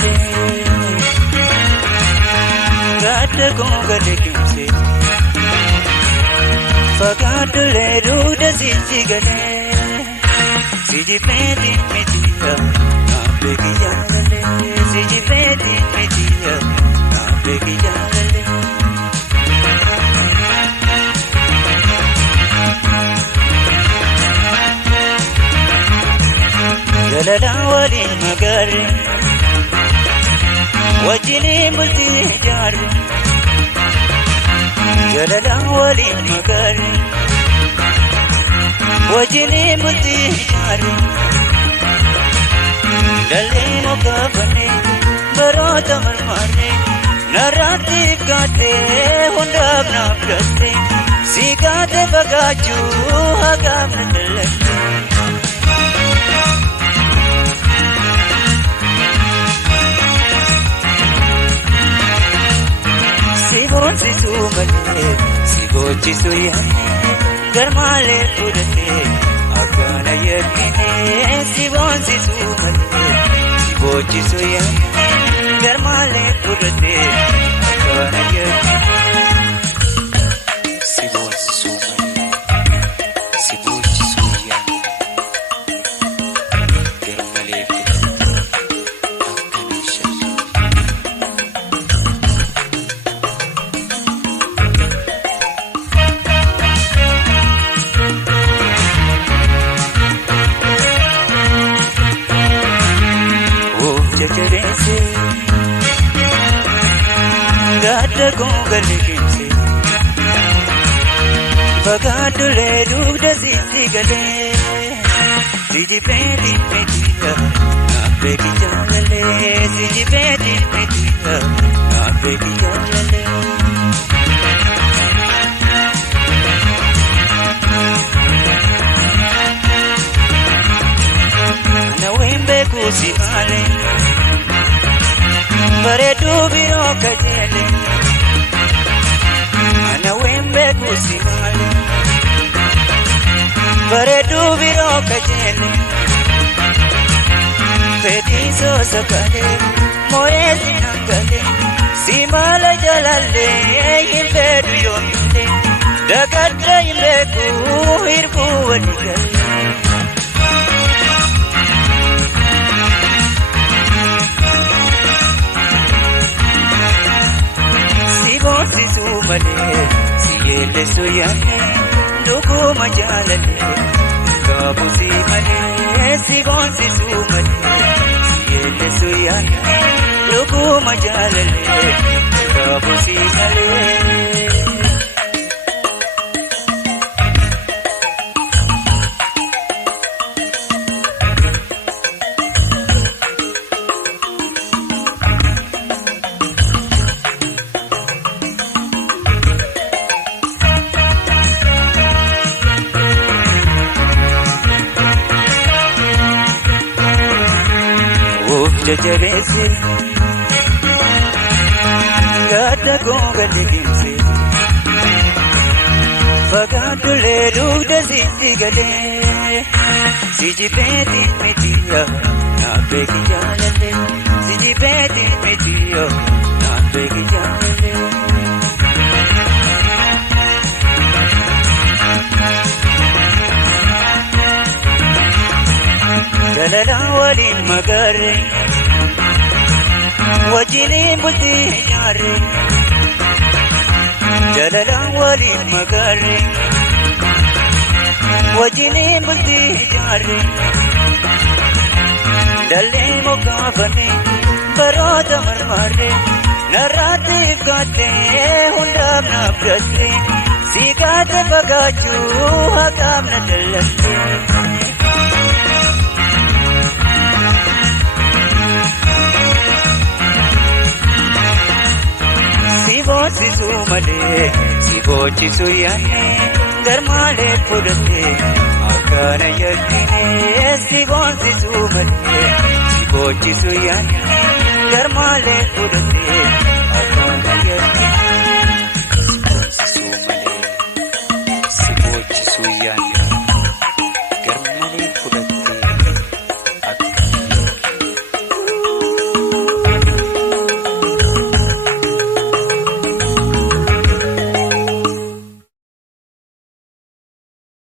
jajalese Gada gongale kimse Fagadule ruda sijigale Siji pedi media Nabegi jalale Siji pedi media Nabegi jalale Jalala wali magari Wajini multi jari Jalala wali magari Wajini multi jari Dalle mukabane Barota marmane Narati gate Hundab na prate Sikate bagaju Hagam na dalate Sivochi sumale, sivochi suyane, garmale purate, agana yakine. Sivochi sumale, sivochi suyane, garmale purate, agana yakine. Sivochi sumale, sivochi suyane, garmale purate, agana yakine. Jajalese Gada gongale kimse Fagadule ruda sijigale Siji pedi media Nabegi jalale Siji pedi media Nabegi jalale Nawembe kusimale Baredu biro kajele Anawembe kusimale Baredu biro kajele Fediso sakale Moezi nangale Simala jalale Imbedu yomile Dagadra imbeku Irku wadigale Sivochi sumale, siyele suyane, dugu majalale, kabu simale. Sivochi sumale, siyele suyane, dugu majalale, kabu simale. Jajalese Gada gongale kimse Fagadule ruda sijigale Siji pedi media Nabegi jalale Siji pedi media Nabegi jalale Jalala wali magari Wajini multi jari Jalala wali magari Wajini multi jari Dalle mukabane Barota marmare Narati gate Hundab na prate Sikate bagaju Hagam na dalate Sivochi sumale, sivochi suyane, garmale purate, agana yakine. Sivochi sumale, sivochi suyane, garmale purate, agana yakine. Sivochi sumale, sivochi suyane.